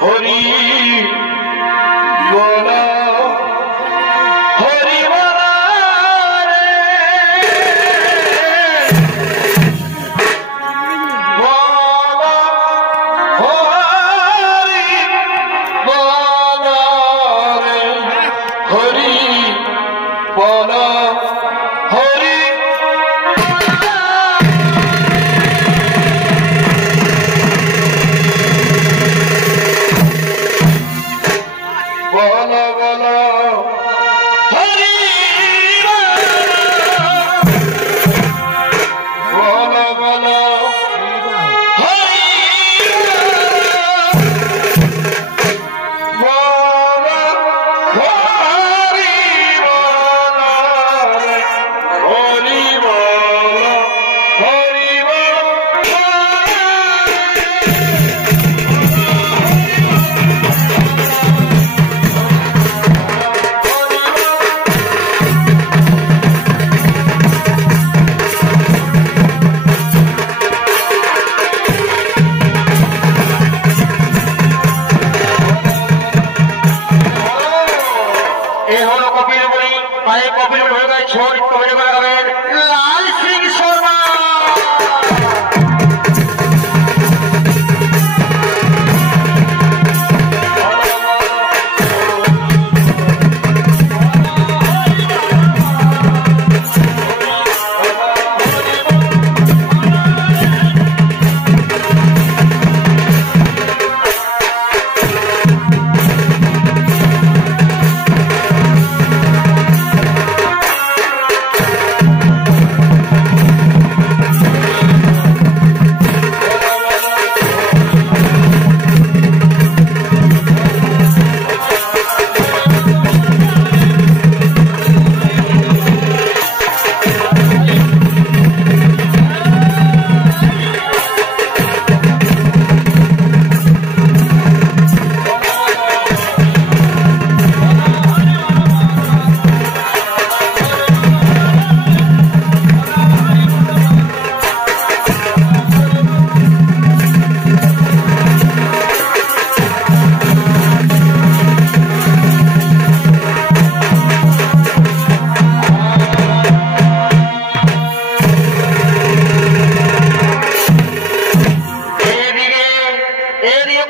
হরি বল হরি বল রে বল হরি বল রে হরি বল হরি বল বল হরি বল বল হরি বল হরি বল হরি বল হরি বল কপিল বলি পায়ে কপিল বলি হয়ে গেছে ছোট কপিল বলি গাবেন লাল সিং শর্মা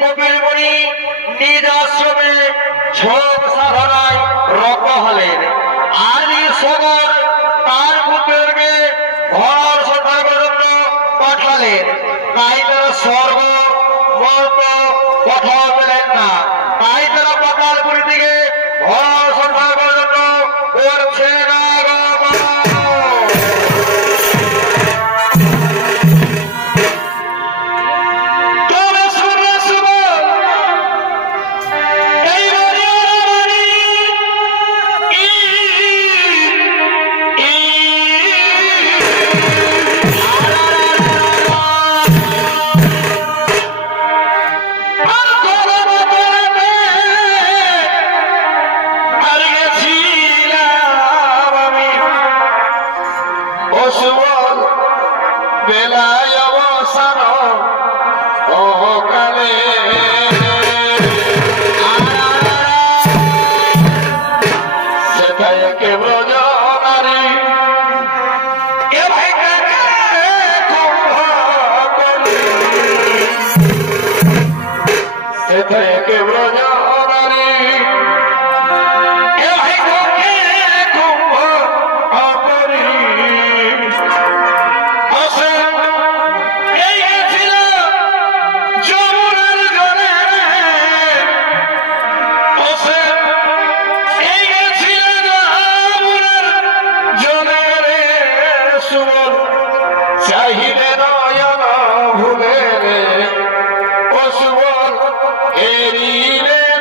কপিল বলি নিজ আশ্রমে ছোট সাধনায় রত হলেন আদি সবর তার পুত্রকে ঘর সন্ধানের জন্য পাঠালেন তাই তারা স্বর্গ মত কোথাও পেলেন না তাই তারা পাতালপুরি থেকে ঘর সন্ধানের জন্য করছে না বেলায় অবসান কালে সেটাই কে ব্রজ নারী সেটাই কে ব্রজ নারী চাহিদে নয়ন ভুলে রে পশুবল এরিলে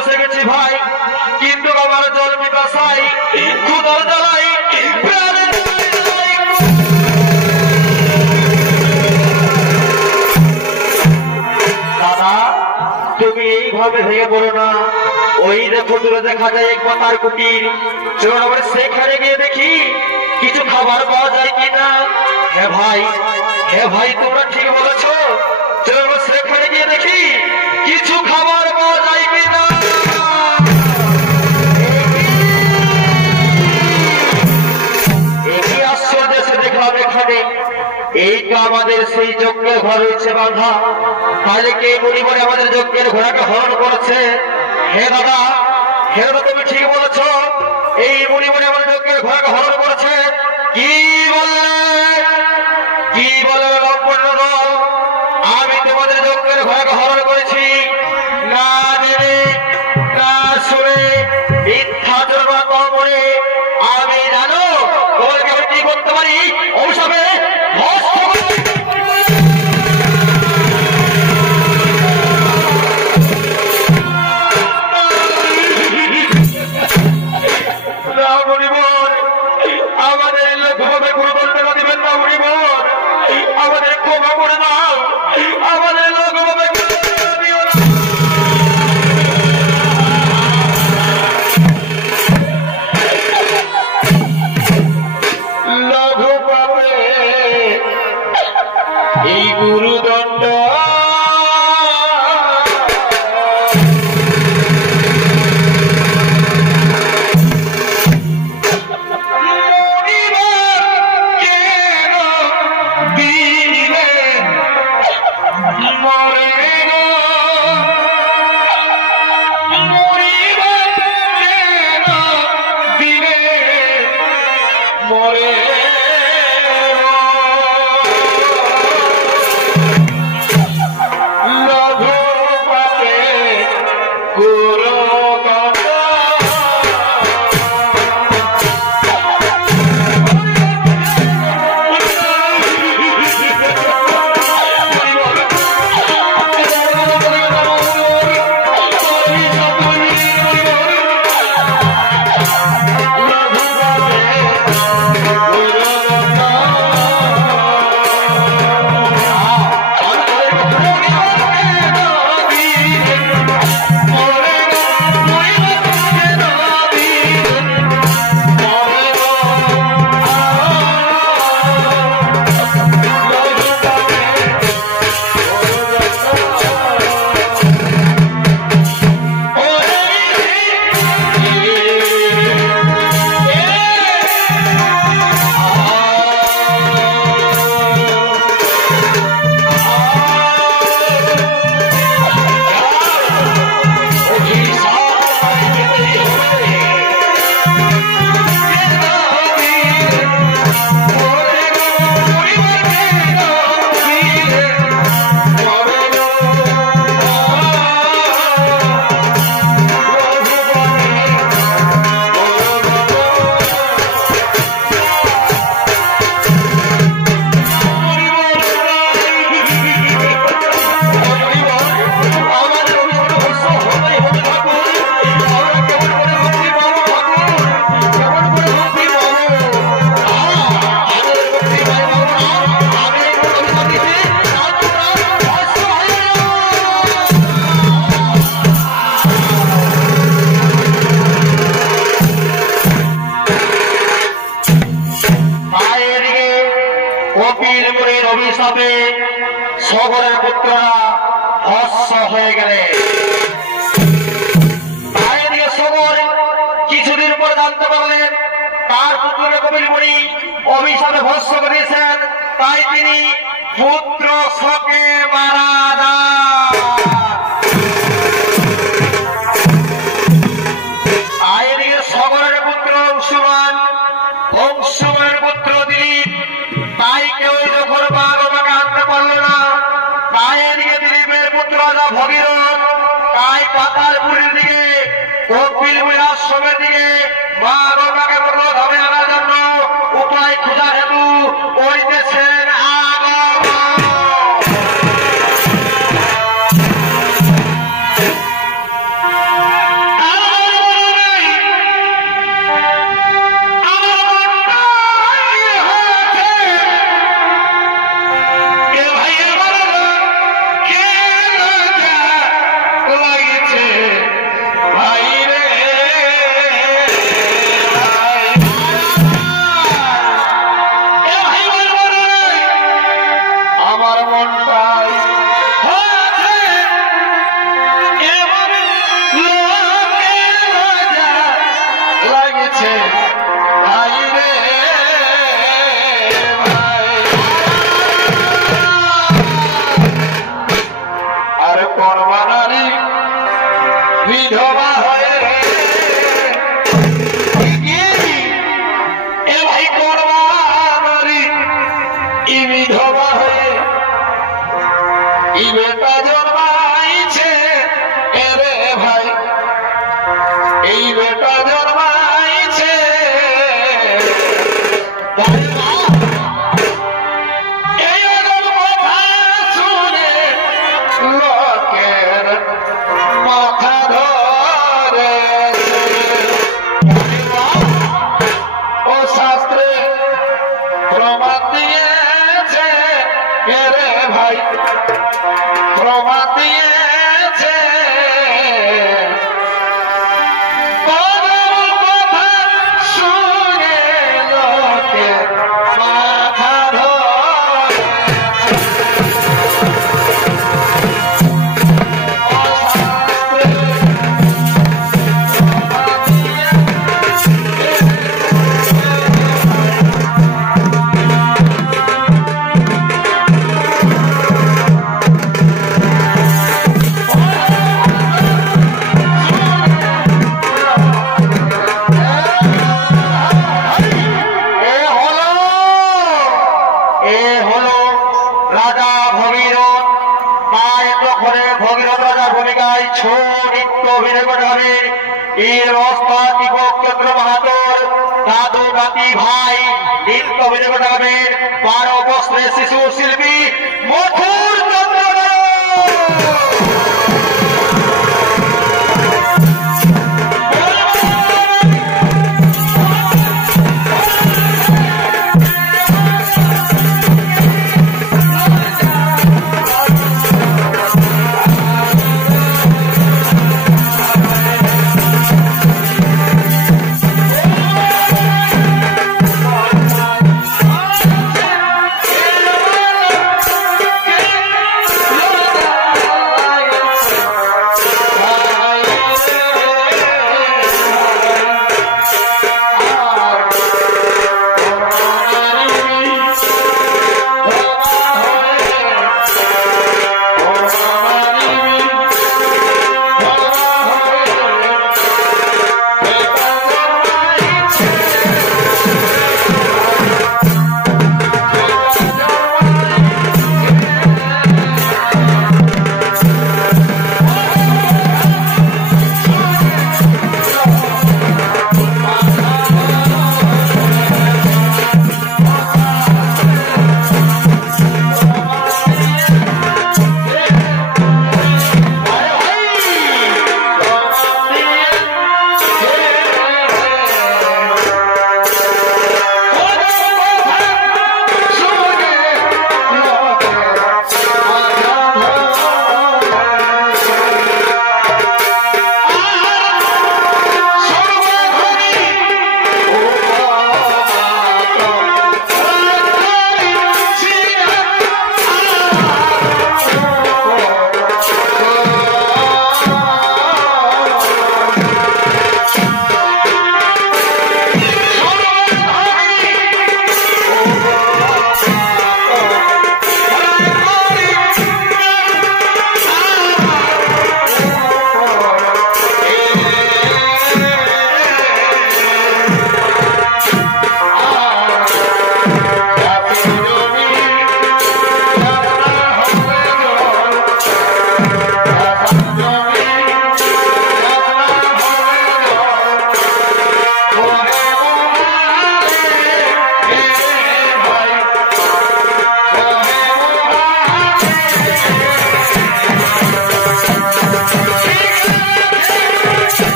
এসে গেছি ভাই, কিন্তু আমার জল পিপাসাই ক্ষুধার জ্বালাই প্রাণের জ্বালাই। দাদা তুমি এইভাবে ভেঙে পড়ো না, ওই দেখো দূরে দেখা যায় এক পাতার কুটির, চলুন আমরা সেখানে গিয়ে দেখি কিছু খাবার পাওয়া যায় কিনা। হ্যাঁ ভাই তোমরা ঠিক বলেছো, চলুন আমরা সেখানে গিয়ে দেখি কিছু খাবার পাওয়া যায় কিনা। একই আশ্চর্য এসে দেখলাম এখানে, এই তো আমাদের সেই যজ্ঞের ঘর রয়েছে বাঁধা, তাহলে কে মনে মনে আমাদের যজ্ঞের ঘোড়াকে হরণ করেছে। হে দাদা তুমি ঠিক বলেছ, এই মনে মনে আমাদের যজ্ঞের ঘোড়াকে হরণ করেছে। কি বলে লম্পন্ন দল, আমি তোমাদের যজ্ঞের ঘোড়াকে হরণ করেছি না জেনে না শুনে মিথ্যা চর্বা কমরে। আমি জানো তোমাদেরকে আমি কি করতে পারি, অভিশাপে আমাদের লোকভাবে কোনো বলতে দিবেন না মণিবর, আমাদের ক্ষমা করে দাও, আমাদের লোকভাবে লঘু পাবে এই গুরুদণ্ড। অভিশাপে সগরের পুত্ররা ভস্ম হয়ে গেলে সগর কিছুদিন পর জানতে পারলেন তার পুত্রকে কপিলমুনি অভিশাপে ভস্ম করেছেন, তাই তিনি পুত্র শোকে মারা যান। এদিকে সগরের পুত্র অংশুমানের পুত্র দিলীপ, তাই কেউ যখন বাঘ ওটাকে আনতে পারলো না, তাই এদিকে দিলীপের পুত্র রাজা ভগীরথ, তাই পাতালপুরের দিকে কপিলমুনি আশ্রমের দিকে বাঘ ওটাকে ধরে আনার জন্য উপায় খোঁজা হেতু করিতেছেন আগমন। বিধবা হয়ে এ ভাই করবারি ই বিধবা হয়ে ই বেটা জন্মাইছে এরে ভাই এই বেটা জন্মাইছে এই কথা শুনে লোকের মাথা ধরে ও শাস্ত্রে প্রমাণ দিয়েছে এরে ভাই প্রমাণ দিয়েছে কথা শুনে লোকে মাথা ধরে রাজা ভগীরথ তাই তখন ভগীরথ রাজার ভূমিকায় নৃত্য অভিনয় করবে এর অবস্থা দীপক চন্দ্র মাহাতোর দাদু নাতি ভাই নৃত্য অভিনয় করবে 12 বছরের শিশু শিল্পী মথুর চন্দ্র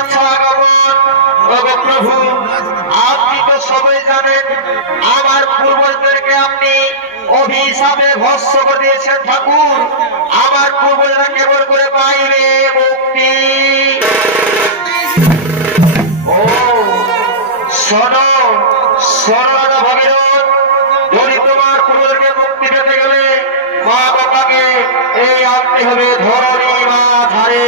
আচ্ছা আগমন ওগো প্রভু, আপনি তো সবাই জানেন আমার পূর্বজদেরকে আপনি অভিশাপে ভস্ম করে দিয়েছেন ঠাকুর। আমার পূর্বজরা কেবল করে পাইবে মুক্তি। ও শোনো শোনো রাজা ভগীরথ, যদি তোমার পূর্বজদেরকে মুক্তি পেতে গেলে মা বাবাকে এই আনতে হবে ধরণী মা ধারে।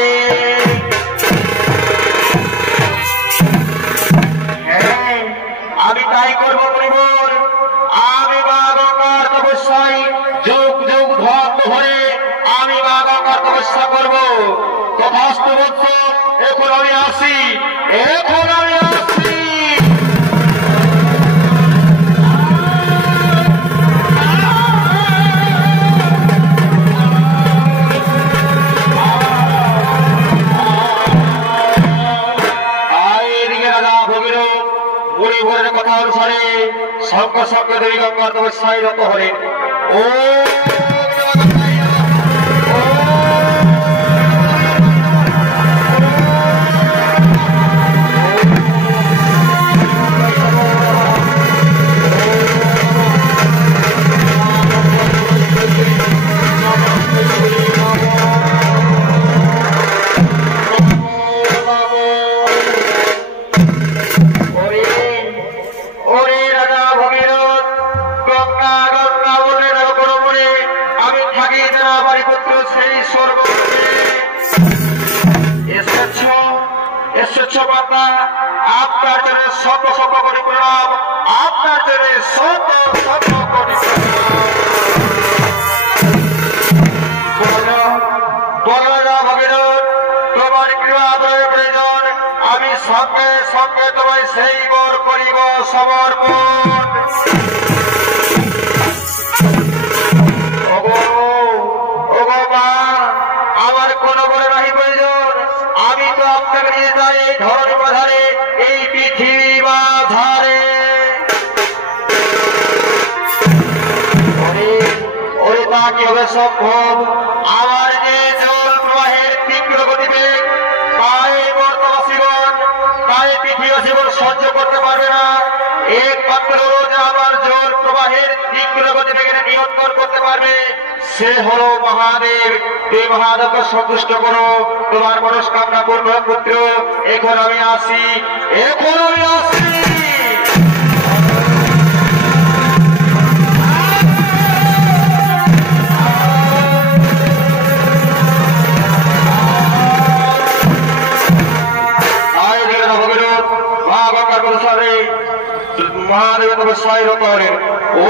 হ্যাঁ আমি তাই করবো পরিবার। আমি মা গঙ্গার তপস্যায় যুগ যুগ ধরে আমি মা গঙ্গার তপস্যা করবো। তথাস্তু বৎস, এখন আমি আসি, এখন আমি আসি। কথা অনুসারে শঙ্কর শঙ্কর দেবী গঙ্গার তপস্যায় রত হলেন। ও আপনার জন্য শত শত কোটি প্রণাম, আপনার জন্য শত শত কোটি ভগীরথ, তোমার কৃপা প্রয়োজন। আমি সঙ্গে সঙ্গে তোমায় সেই বর করিব সমর্পণ। ওগো মা, আমার কোন বলে নাহি প্রয়োজন। আমি তো আপনাকে নিয়ে যাই এই ধরনের বাধারে, এই পৃথিবী বাধারে। ওরে তা কি হবে সম্ভব? আমার যে জল প্রবাহের তীব্র গতিবেগ, তাই বর্তবাসীগণ, তাই পৃথিবীবাসীগণ সহ্য করতে পারবে না। একমাত্র যে আমার জল প্রবাহের তীব্র গতিবেগের নিয়ন্ত্রণ করতে পারবে, সে হলো মহাদেব। তুই মহাদেবকে সন্তুষ্ট করো, তোমার মনস্কামনা পূর্ণ পুত্র। এখন আমি আসি, এখন আমি আসি। মহাদেব তপস্যায় রত হলেন। ও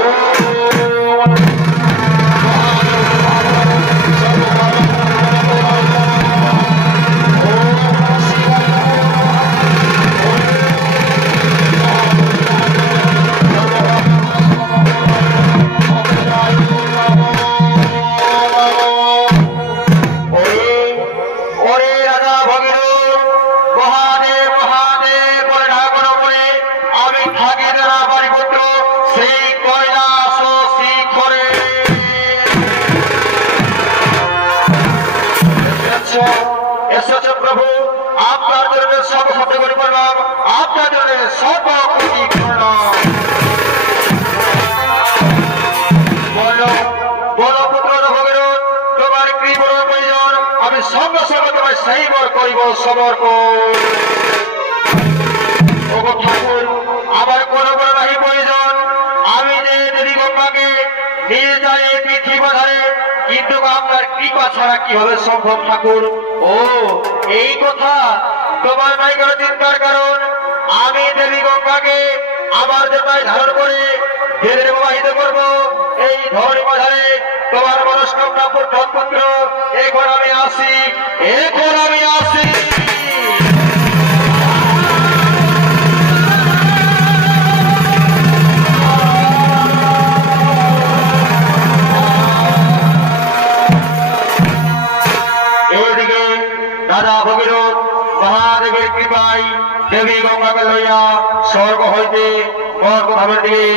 প্রভু, আপনার জন্য সব শব্দ করে বললাম, আপনার জন্য সব কোটি প্রণাম। বলো বলো পুত্র ভগীরথ, তোমার কি বড় প্রয়োজন? আমি সঙ্গে সঙ্গে তোমায় সেই বর করিব সমর্পণ। ওগো ঠাকুর, আমার কোনো বড় নাহি প্রয়োজন। আমি যে দেবী গঙ্গাকে নিয়ে যাই এই পৃথিবী বাধারে, কিন্তু আপনার কৃপা ছাড়া কি হবে সম্ভব ঠাকুর? ও এই কথা, তোমার নাই কোনো চিন্তার কারণ। আমি দেবী গঙ্গাকে আমার জটায় ধারণ করে ধীরে প্রবাহিত করব এই ধরনী বাধারে। তোমার মনস্কামনা পূর্ণ পুত্র। এখন আমি আসি, এখন আমি আসি। রাজা ভগীরথ মহাদেবের কৃপায় দেবী গঙ্গাকে লইয়া স্বর্গ হইতে বর্গধামের দিকে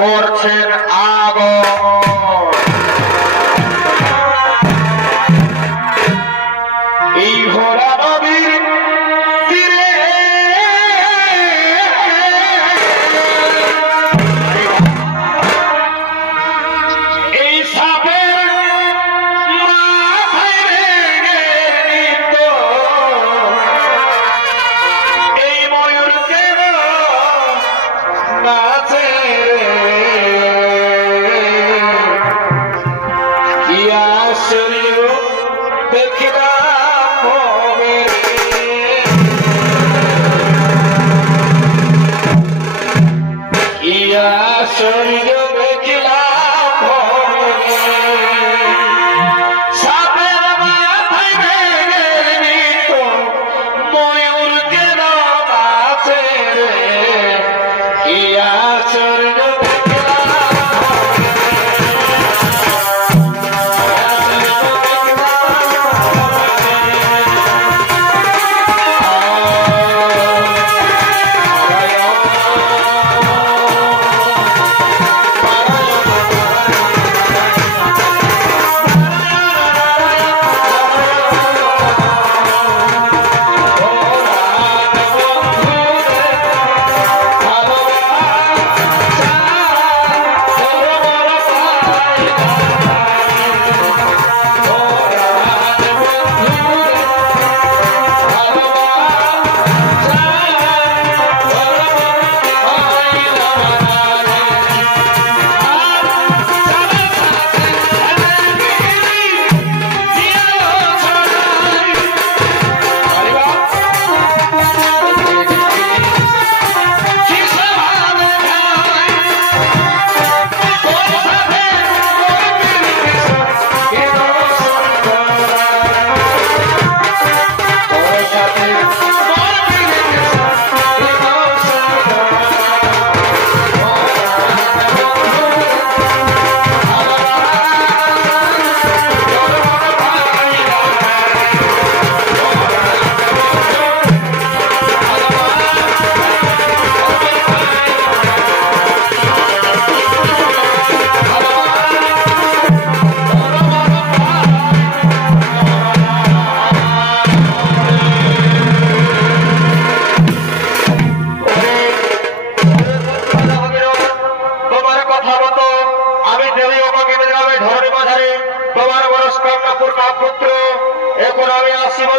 করছেন আগমন। এই ঘোড়া নদীর তীরে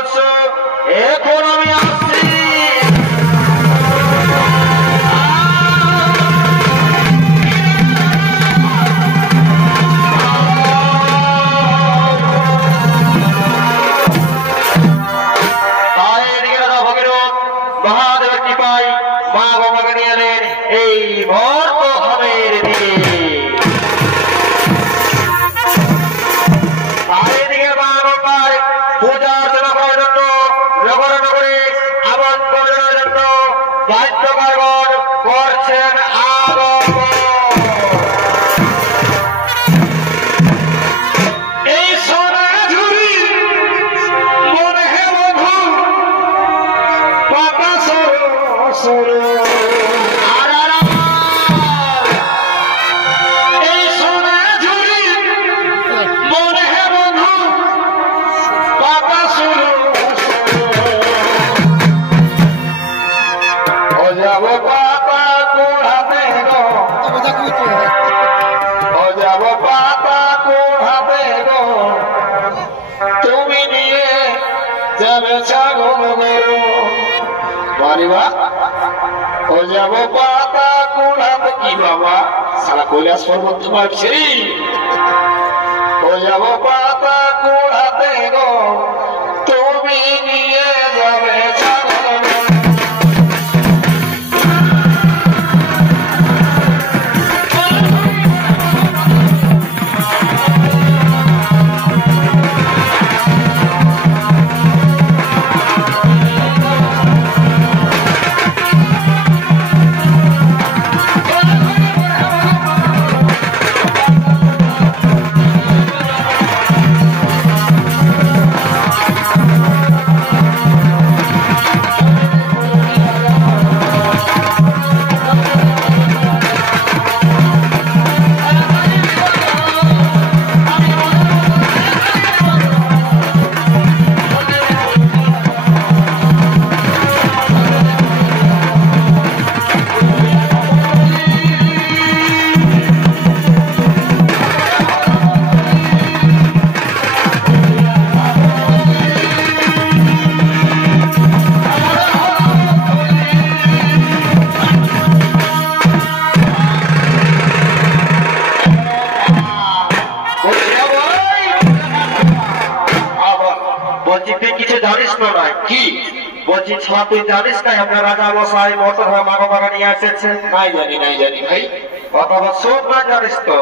বৎস, এখন আমি আসছি। মহাদেবের কৃপায় মা গঙ্গাকে নিয়ে এলেন এই বর্তমানের দিকে। চারিদিকে মা গঙ্গার পূজা অর্চনা করার জন্য নগরে নগরে আমন্ত্রণের জন্য বাদ্যকারগণ করছেন আগমন। তুমি নিয়ে যাবে ছাগল গরু বাড়িবা ও যাব পাতা কুড়াতে কি বাবা সারা কৈলাস পর্বত তোমার সেই ও যাব পাতা কুড়াতে গো তুমি নিয়ে যাবে ছাগল গরু। কিছু জানিস না নাই কি বলছি ছা তুই জানিস না আপনার রাজা মশাই মোটর হয়ে মাগো মাগা নিয়ে এসেছে? নাই জানি ভাই অথবা শোন না জানিস তো?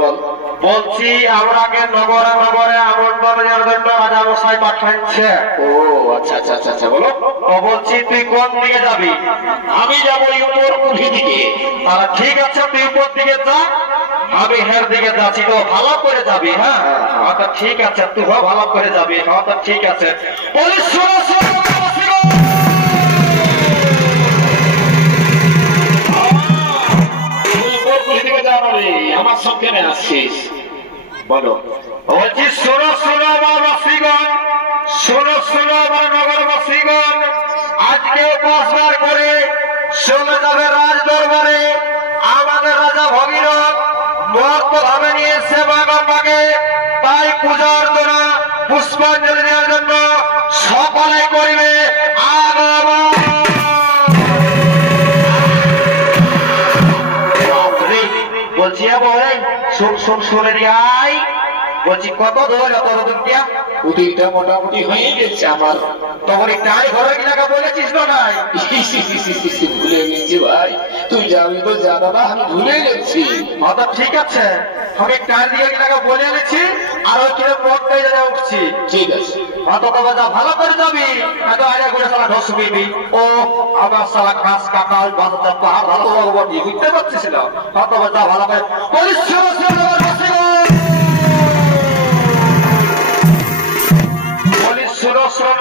বল। বলছি আমরাকে নগরে নগরে আমন্ত্রণের জন্য রাজা মশাই পাঠাচ্ছে। ও আচ্ছা আচ্ছা আচ্ছা আচ্ছা বলো। তো বলছি তুই কোন দিকে যাবি? আমি যাবো উপর মুখী দিকে। তাহলে ঠিক আছে তুই উপর দিকে যা, আমি হের দিকে যাচ্ছি। তো ভালো করে যাবি। হ্যাঁ তো ঠিক আছে তুই ভালো করে যাবি। হ্যাঁ তো ঠিক আছে। বলিস শোনো শোনো আমার সঙ্গে আসছিস বলো। বলছি শোনো শোনো আমার বাসীগণ, শোনো শোনো আমার নগরবাসীগণ, আজকে উপহার করে চলে যাবে রাজ দরবারে আমাদের রাজা ভগীরথ মর্তধামে নিয়ে এসে মা গঙ্গাকে। তাই পূজা অর্চনা পুষ্পাঞ্জলি দেওয়ার জন্য সকলে করিবে আগমন। বলছি শুনে আই বলছি কত দূর উদিকটা মোটামুটি হয়ে গেছে আমার। তখন একটাই ঘরে গিলাকে বলেছিস না নাই? ভুলে গেছি ভাই, তুই যাবি তো জানো না, আমি ভুলে গেছি। তো ঠিক আছে আমি টাইম দিয়ে গিলাকে বলে এনেছি আর ওই কিরম মোটটাই জায়গা উঠছি। ঠিক আছে হয়তো তবে যা ভালো করে যাবি হয়তো আগে করে সালা ঢসবিবি। ও আমার সালা ঘাস কাটাল বাজার পাহাড় ভালো বটি বুঝতে পারছিস না? হয়তো যা ভালো করে পরিশ্রম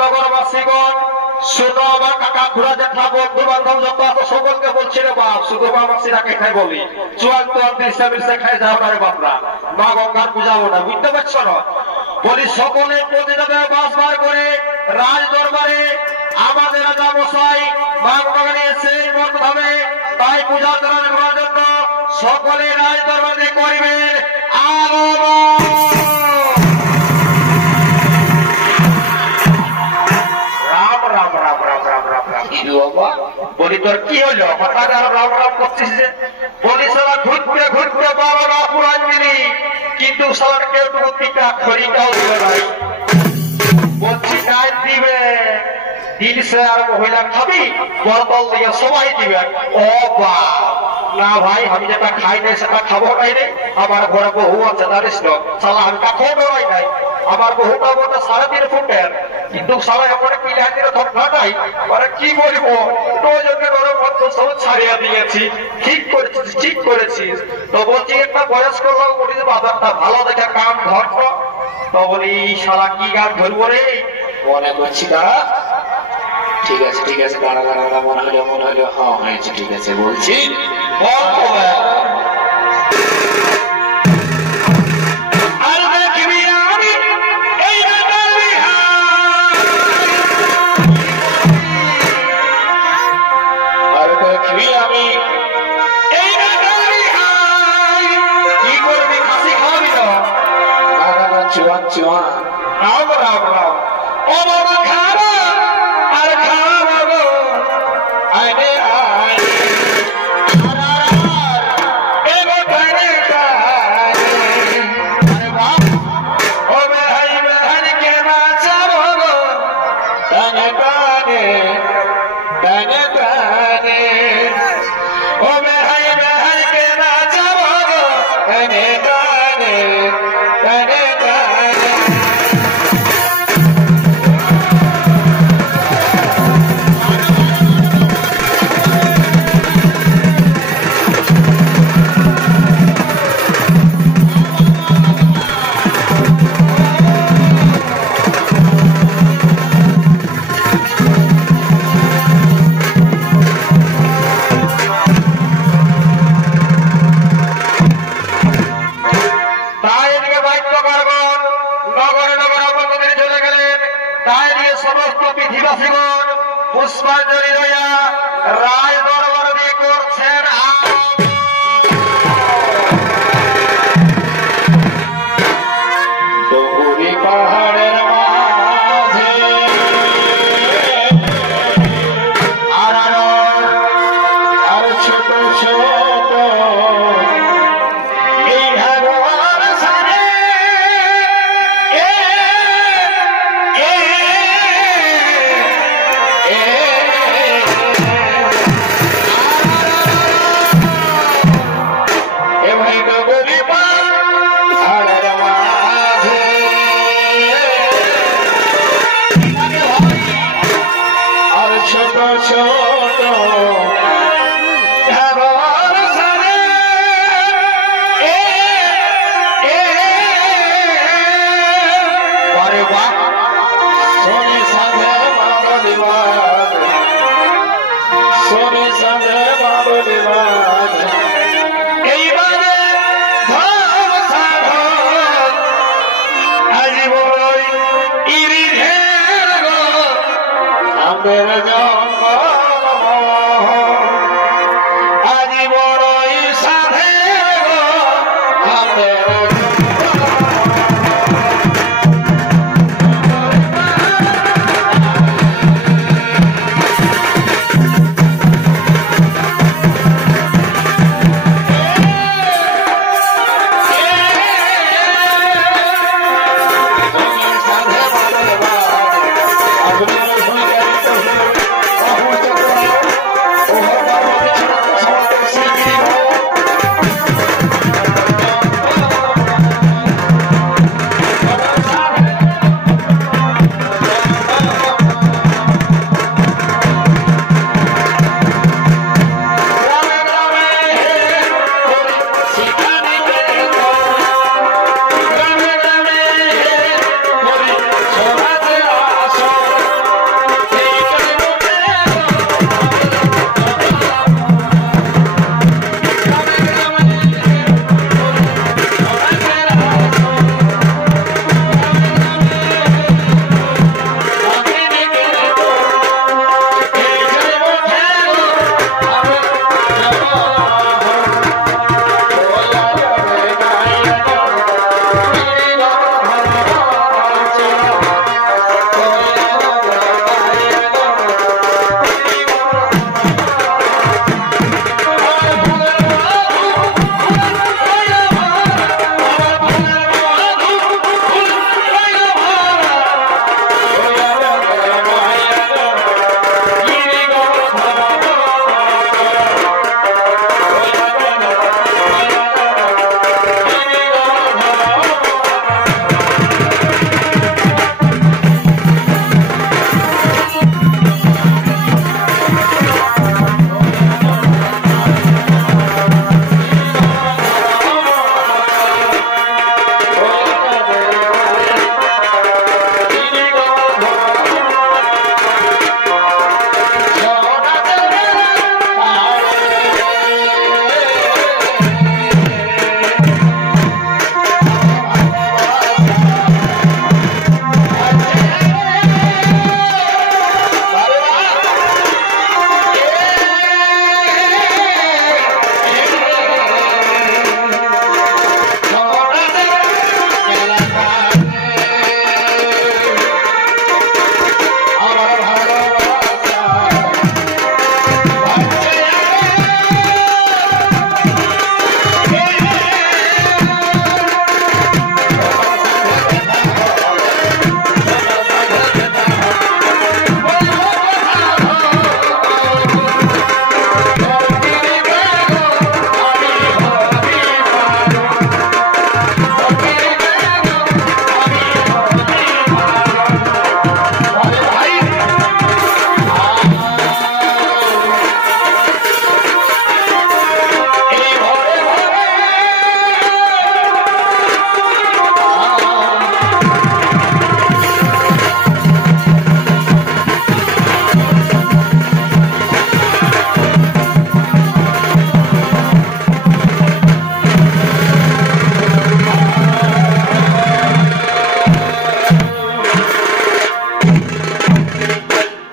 নগরবাসীগণ, শোনো আমার কাকা খুড়া জেঠা বন্ধু বান্ধব যত আছে সকলকে বলছি রে বাপ, শুধু বাবাসীরা খাই বলি চুয়ান্ত মিশে খাই যাও না রে বাপরা, মা গঙ্গার পূজাবো না বুঝতে পারছো না? বলি সকলে প্রতিযোগে বাস বার করে রাজ দরবারে আমাদের রাজা মশাই মা গঙ্গা নিয়েছে মর্তধামে। তাই পূজা অর্চনা করার জন্য সকলে রাজ দরবারে করিবেন আগমন। বাবা? বলি তোর কি হলো হঠাৎ আর রাম রাম করছিস যে? বলি সারা ঘুরতে ঘুরতে বাবা পুরান মিলি, কিন্তু সারা কেউ টুকুটিটা খড়িটাও দিবে ভাই। বলছি কাজ দিবে, দিন সে আর মহিলা খাবি বরতল দিয়ে সবাই দিবে। ও বা না ভাই, আমি যেটা খাই নাই সেটা খাবো নাই রে। আমার ঘরে বহু আছে জানিস না, সালা আমি কাঠও ডরাই নাই। আমার বহুটা বলতে 3.5 ফুটের, কিন্তু সালা এমন পিলাটির ধর্মা নাই। মানে কি বলবো, প্রয়োজনে ধরো মত সব ছাড়িয়ে দিয়েছি। ঠিক করেছিস, ঠিক করেছিস। তো বলছি একটা বয়স্ক লোক বলি যে বাজারটা ভালো দেখে কাম ধরত। তো বলি সালা কি গান ধরবো রে? মনে করছি দাঁড়া। ঠিক আছে ঠিক আছে, দাঁড়া দাঁড়া দাঁড়া, মনে হলো হ্যাঁ হয়েছে, ঠিক আছে বলছি। বল তবে। চুয়ান চুয়ান রাম রাম রাম ও বাবা খাবো আর খাবো গো আরে আয় এগো টানে টানে আরে বাপ ও ভাই ভাই কে বাঁচাবো গো টানে টানে টানে টানে ও ভাই ভাই কে বাঁচাবো গো টানে টানে টানে সমস্ত পৃথিবীবাসীগণ পুষ্পাঞ্জলি লইয়া রায় দরবারে করছেন। পাহাড়ের মাঝে আর ছোট ছোট এই হাগর সারে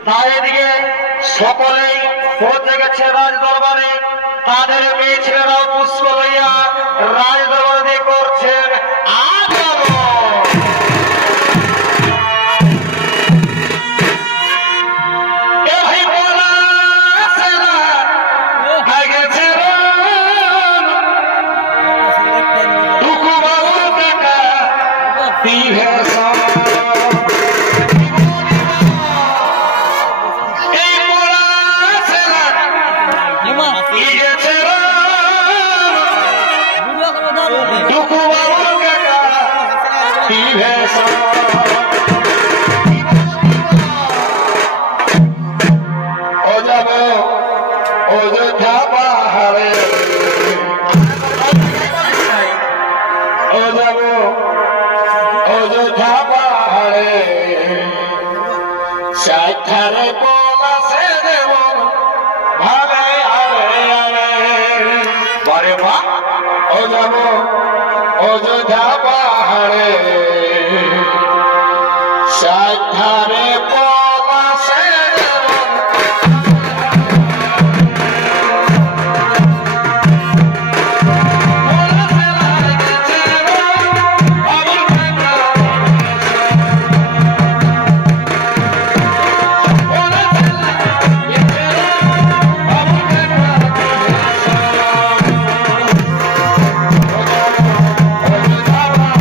তাই এদিকে সকলেই পৌঁছে গেছে রাজ দরবারে, তাদের মেয়ে ছেলেরাও পুষ্প লইয়া রাজ দরবারে করছেন আগমন। এ ভাই বলা সেনা আগেছে টুকু বাবু টাকা বিভেষণ অযোধ্যা পাহাড়ে ও যাব অযোধ্যা পাহাড়ে সাইঠারে পলাশে দেব ভাবে আরে আরে বারে মা ও যাব অযোধ্যা পাহাড়ে সাইঠারে পলাশে দেব Oh,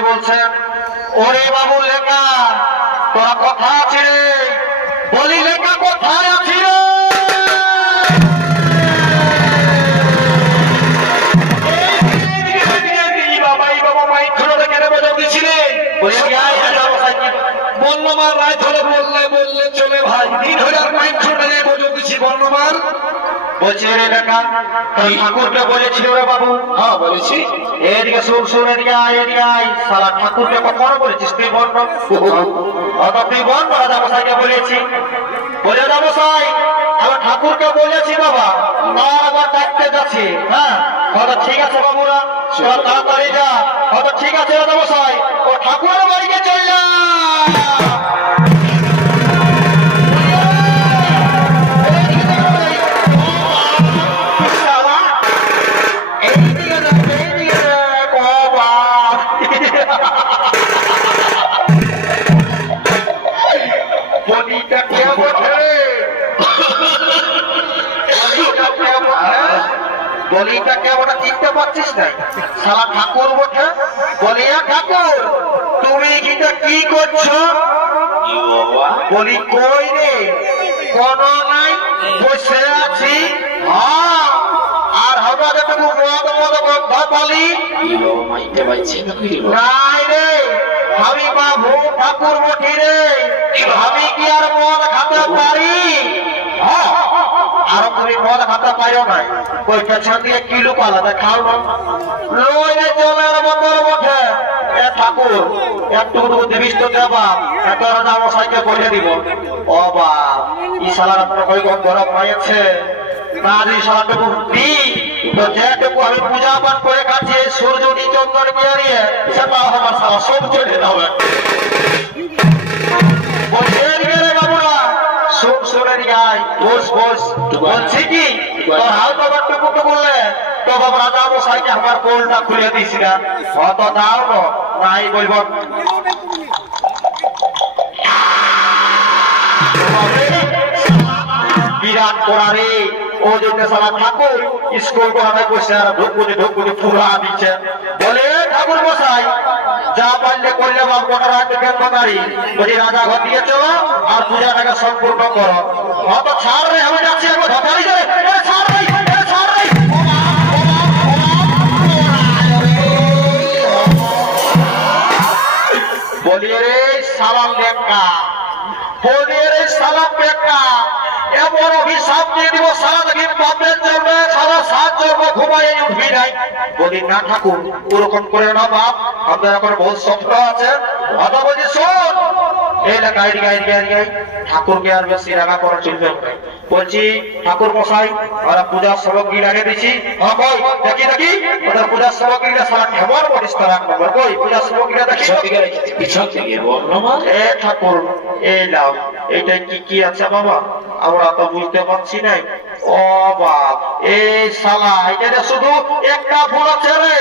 মশাই বলছেন, ওরে বাবু লেখা তোরা কথা আছে রে, বলি লেখা কোথায় আছি রে? বর্ণমার রায় ধরে বললে বললে চলে ভাই, দিন হলে আর মাইক ছোটে যায় বোঝো দিচ্ছি বর্ণমার। বলছি রে লেখা ঠাকুরকে বলেছিল রে বাবু? হ্যাঁ বলেছি। এদিকে শুন শুন, এদিকে আয় এদিকে আয়। সারা ঠাকুরকে কখনো বলেছিস তুই বর্ণ? তুই বর্ণ রাজামশাইকে বলেছি। বলে রাজামশাই আমি ঠাকুরকে বলেছি বাবা, তার আবার ডাকতে যাচ্ছি। হ্যাঁ ঠিক আছে বাবুরা, তাড়াতাড়ি যা। ঠিক আছে রাজামশাই, ও ঠাকুরের বাড়িতে চলে যা। বলিটা কেমন চিনতে পারছিস না? সারা ঠাকুর বটে। বলিয়া ঠাকুর তুমি কিটা কি করছো? বলি কই রে? কোন নাই, বসে আছি। আর আমরা যেটুকু মদ মদ গন্ধ বলি নাই রে, আমি বাবু ঠাকুর বটি রে, আমি কি আর মদ খাতে পারি? আর তুমি মদ খাতে পারো না, ওই পেছন দিয়ে কিলো পালাতে খাও না। লইলে জলের মতন বটে। এ ঠাকুর একটু দিবিস তো দেবা, এত রাজামশাইকে বলে দিব। ও বাপ, ইশালার আপনার কই গরম হয়েছে না? ইশালাটুকু দি তো, যেটুকু আমি পূজা পাঠ করে কাছে সূর্য চন্দন বিয়ারিয়ে সেটা আমার সারা সব চলে যাবে। বলছি কি তোর হাল বাবার টুকু বললে তো বাবা রাজামশাইকে আমার কোলটা খুলে দিস না। অত দাও নাই বলব বিরাট করারে। ও যদি সারা ঠাকুর স্কুল করাতে বসে আর ঢুকুনি ঢুকুনি ফুরা দিচ্ছে। বলে ঠাকুর মশাই যা পারলে করলে বাপ গোটা রাত কেন্দ্রকারী বলি রাজা ঘর দিয়ে চলো আর পূজাটাকে সম্পূর্ণ করো। অত ছাড় রে, আমি যাচ্ছি একবার ধতারি করে। বলি রে সালাম লেখা, বলি রে সালাম লেখা, এমন অভিশাপ দিয়ে দিব সারা দেখি পাপের জন্য সারা 7 জন্ম ঘুমাই উঠবি নাই। বলি না ঠাকুর ওরকম করে না বাপ, আমাদের এখন বহুত স্বপ্ন আছে। কথা বলছি শোন, এই গাড়ি গাড়ি গাড়ি গাড়ি ঠাকুরকে আর বেশি রাগা করা চলবে না। বলছি ঠাকুর মশাই ওরা পূজার সামগ্রী লাগিয়ে দিচ্ছি। দেখি দেখি ওদের পূজার সামগ্রীটা সারা ঠেমার বলিস তার 1 নম্বর। কই পূজার সামগ্রীটা দেখি পিছন থেকে এ ঠাকুর এই লাভ এইটাই কি কি আছে বাবা আমরা তো বুঝতে পারছি নাই। ও বাপ এই শালা এটা শুধু একটা ফুল আছে রে,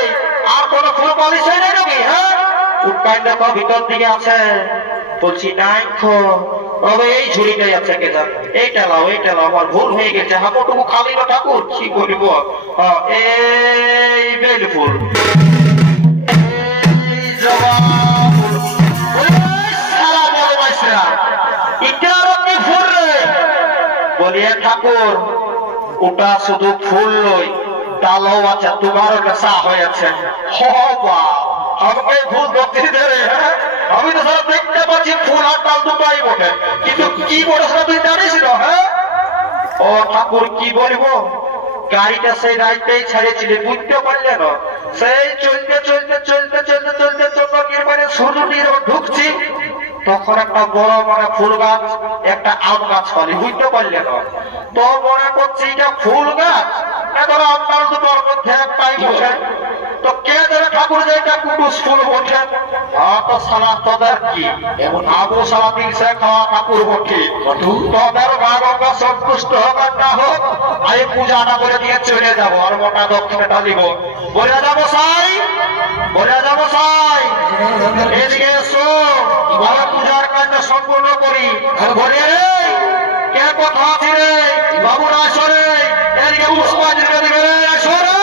আর কোন ফুল পালিশ হয় নাই নাকি? হ্যাঁ উৎপাইনটা তো ভিতর দিকে আছে। বলছি নাই তবে এই ঝুড়িটাই আছে কে জান। এইটা লাও আমার ভুল হয়ে গেছে। হাঁপুটুকু খালি না ঠাকুর, কি বলিব। এই বেল ফুল, এই জবা ফুল, সারা বলে মাইসরা ইটারও কি ফুল রে? বলিয়া ঠাকুর ওটা শুধু ফুল নই, ডালও আছে, তোমারও নেশা হয়েছে। আমাকে ফুল ধরতে ধরে আমি তো সারা দেখতে পাচ্ছি ফুল আর ডাল দুটাই বটে, কিন্তু কি বলে সেটা তুই জানিস না? হ্যাঁ ও ঠাকুর কি বলবো, গাড়িটা সেই রাইতেই ছাড়িয়েছিলি বুঝতে পারলে না? সেই চলতে চলতে চলতে চলতে চলতে চন্দ্রগির মানে সূর্যটির ঢুকছি, তখন একটা বড় মানে ফুল গাছ একটা আম গাছ ফলে বুঝতে পারলে না? তো মনে করছি এটা ফুল গাছ, এখন আম গাছ দুটোর মধ্যে একটাই বসে। তো কে দেবে ঠাকুর যে এটা কুটুস ফুল বটে? তো সালা তোদের কি এমন আবু সালা দিলসে খাওয়া ঠাকুর বটে, তোদের মা গঙ্গা সন্তুষ্ট হোক আর না হোক আমি পূজাটা করে দিয়ে চলে যাবো আর মোটা দক্ষিণটা দিব। বলে যাবো সাই, বলে যাবো সাই এদিকে এসো, আমি পূজার কাজটা সম্পূর্ণ করি। বলে কে কথা আছে রে বাবুরা আসো রে, এদিকে পুষ্পাঞ্জলি দিবে রে, আসো রে।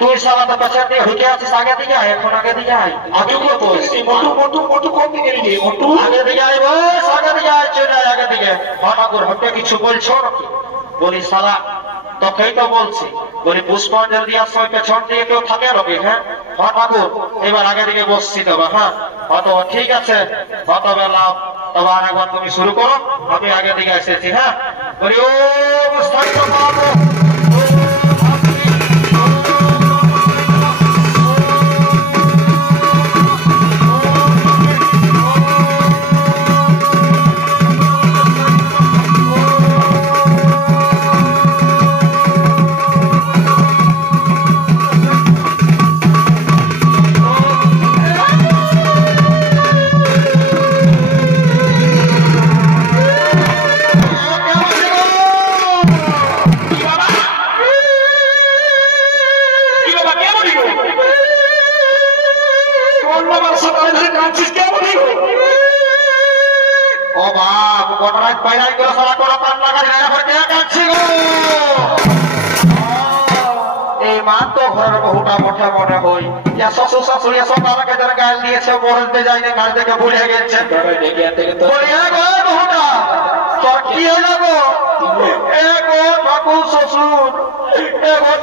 তুই সারা তো পেছন দিয়ে ঢুকে আছিস, আগে দিকে আয়, এখন আগে দিকে আয়। আগে দিকে তো মোটু মোটু মোটু কোন দিকে রে মোটু? আগে দিকে আয় বস, আগে দিকে আয়, চলে আয় আগে দিকে। ঠাকুর হতে কিছু বলছো নাকি? বলি সারা তোকেই তো বলছি, বলি পুষ্পাঞ্জলি দেওয়ার সময় পেছন দিয়ে কেউ থাকে নাকি? হ্যাঁ ঠাকুর এবার আগে দিকে বসছি তবে। হ্যাঁ হয়তো ঠিক আছে, হয়তো বেলা তবে আরেকবার তুমি শুরু করো, আমি আগে দিকে এসেছি। হ্যাঁ বলি ও বাবু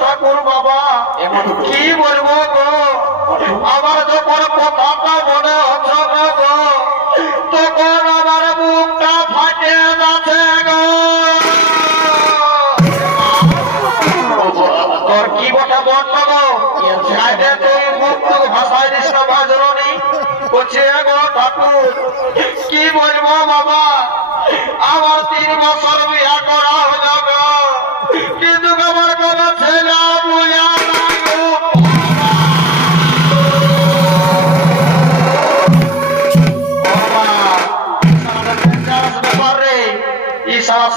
ঠাকুর বাবা কি বলবো গো, আমার যখন কথাটা মনে হচ্ছে গো তখন আমার মুখটা ফাটে যাচ্ছে গো। তোর কি বটে বন্ধ গো, তুই মুখ ভাষায় দিস না বাজরনি বলছে গো ঠাকুর কি বলবো বাবা, আমার 3 বছর বিয়া করা হলো গো, কিন্তু আমার কোনো ছেলে বুঝা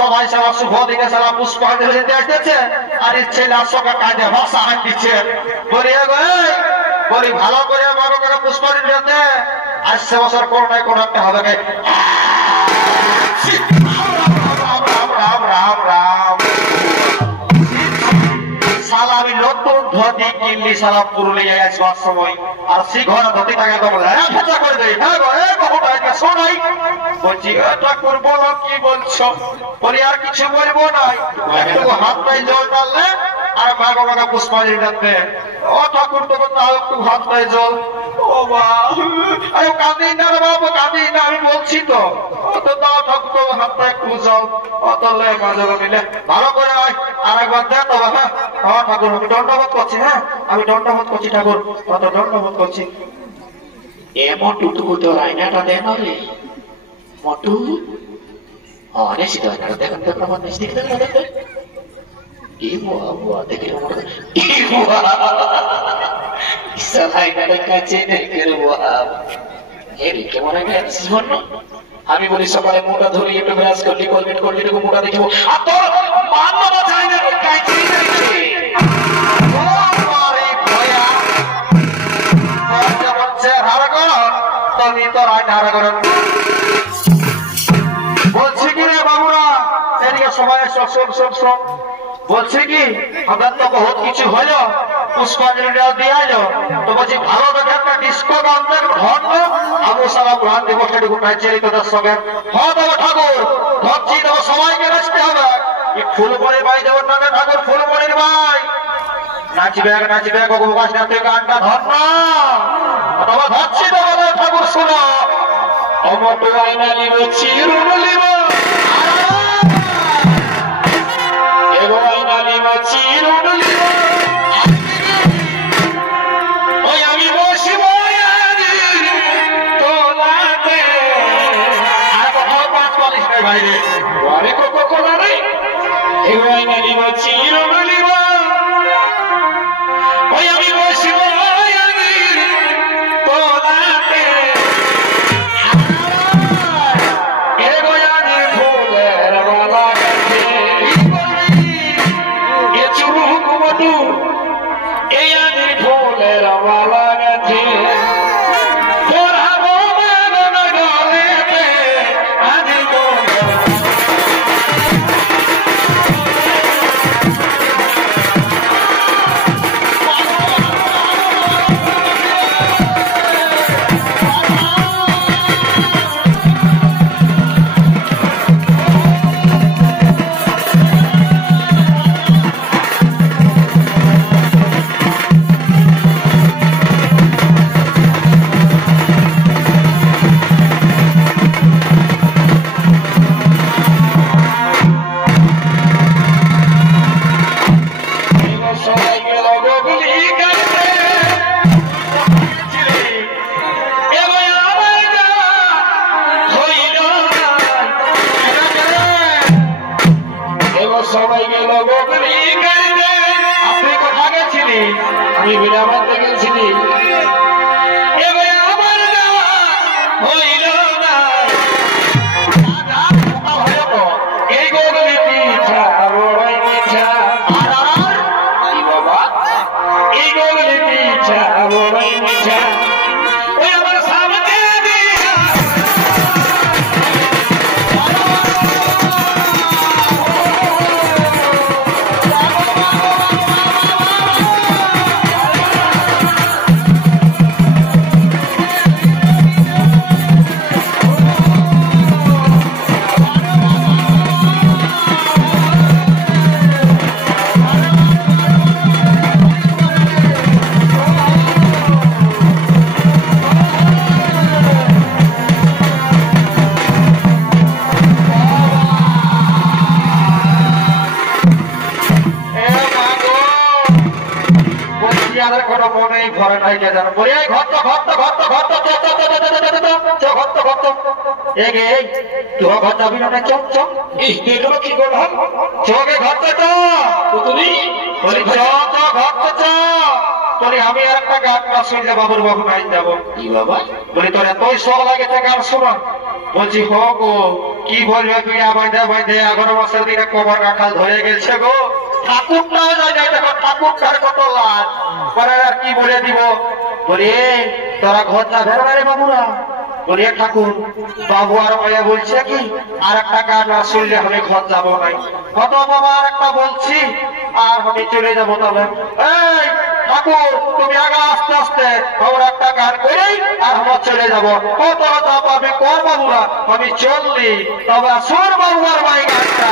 সবাই সারা শুভ দিকে সারা পুষ্পাঞ্জলি দেখতেছে আর এই ছেলে সঙ্গে কাজে ভাষা হাত দিচ্ছে। বলি বলি ভালো করে বাবা করে পুষ্পাঞ্জলি দে, আসছে বছর কোন নাই কোন একটা হবে। রাম রাম রাম রাম সালা আমি নতুন ধুতি কিনলি সালা পুরুলিয়ায় আসবার সময়, আর সে ঘরে ধুতিটাকে ভেজা করে দেয়। হ্যাঁ গো বহুটা শোনাই বলছি ঠাকুর বলো কি বলছো? বলি আর কিছু বলবো নাই, একটু হাত পায়ে জল ডাললে আর মা বাবাকে পুষ্পাঞ্জলি ডাকতে। ও ঠাকুর তখন তাও একটু হাত পায়ে জল। ও বা আরে কাঁদি না রে বাবু, কাঁদি না, আমি বলছি তো দাও ঠাকুর তো হাত পায়ে একটু জল অতলে মাঝে মিলে ভালো করে হয় আর একবার দেখ তবে। হ্যাঁ ঠাকুর আমি দণ্ডবোধ করছি। হ্যাঁ আমি দণ্ডবোধ করছি ঠাকুর, কত দণ্ডবোধ করছি। এমন টুটুকু তোর আয়নাটা দেন রে মোটু। অনেক আয়নাটা দেখেন দেখুন আমার নিচ দিকে দেখেন দেখেন দেখে আয়নাটা কাছে দেখে কেমন আমি বলি সকালে মোটা ধরে একটু ব্রাশ করলি কলগেট করলি একটু মোটা দেখবো আর তোর বাবা চাই না বলছি কি রে বাবুরা এদিকে সবাই সব বলছি কি আমার তো বহুত কিছু হলো, পুষ্পাঞ্জলিটা দিয়ে আলো তো বলছি ভালো দেখে একটা ডিস্কো গানের ঘন্ট আবু সালাম গ্রহণ দিবসটা ঘুমাইছে তোদের সঙ্গে। হ্যাঁ দেবো ঠাকুর ধরছি দেবো, সবাইকে নাচতে হবে। ফুলমণির ভাই দেবো না ঠাকুর, ফুলমণির ভাই নাচবে নাচবে গগু গাছ নাচবে গানটা ধর না তবে ধরছি দেবো ঠাকুর শোনো। অমট আয়না নিব চিরুন নিব এবং আয়না নিব চিরুন নিব ওই আমি বসব তোলাতে আর কোথাও 5 নাই বাইরে আরে কোকো কোলা রে এবং আয়না নিব চিরুন নিব ওই আমি বসব তোলাতে সবাই গেল বগলি গাড়িতে। আপনি কোথা গেছিলি? আমি বিনা বাঁধতে গেছিলি। এবার আমার যাওয়া হইল না। দাদা, পোকা হয়ে তো এই গোগলি পিঠা বড়ই মিঠা। আর কি বাবা? এই গোগলি পিঠা বড়ই মিঠা। ওই আমার সামনে দিয়া আর কোনো মনেই ঘরে নাই কে জানো বলি এই ঘর তো এই তুই ঘর যাবি না চপ চপ এই দেখলো কি করলাম? চোখে ঘর তো তুমি বলি ঘর তো বলি আমি আর একটা গান না শুনলে বাবুর বাবু নাই যাবো। কি বাবা? বলি তোর এতই শখ লাগেছে গান শোনা? বলছি হ গো কি বলবে পিড়া বাইধে 11 মাসের দিনে কবর কাঁঠাল ধরে গেছে গো। ঠাকুরটাও যায় দেখো ঠাকুরটার কত লাজ পরে আর কি বলে দিব। বলি তোরা ঘর যাবে না রে বাবুরা? বলি ঠাকুর বাবু আর মায়া বলছে কি আর একটা গান না শুনলে আমি ঘর যাবো নাই। কত বাবা আর একটা বলছি আর আমি চলে যাবো তবে। এই ঠাকুর তুমি আগে আস্তে আস্তে আমরা একটা গান করেই আর আমরা চলে যাবো। কত কথা পাবে কর বাবুরা আমি চললি তবে সুর বাবু আর মাই গানটা।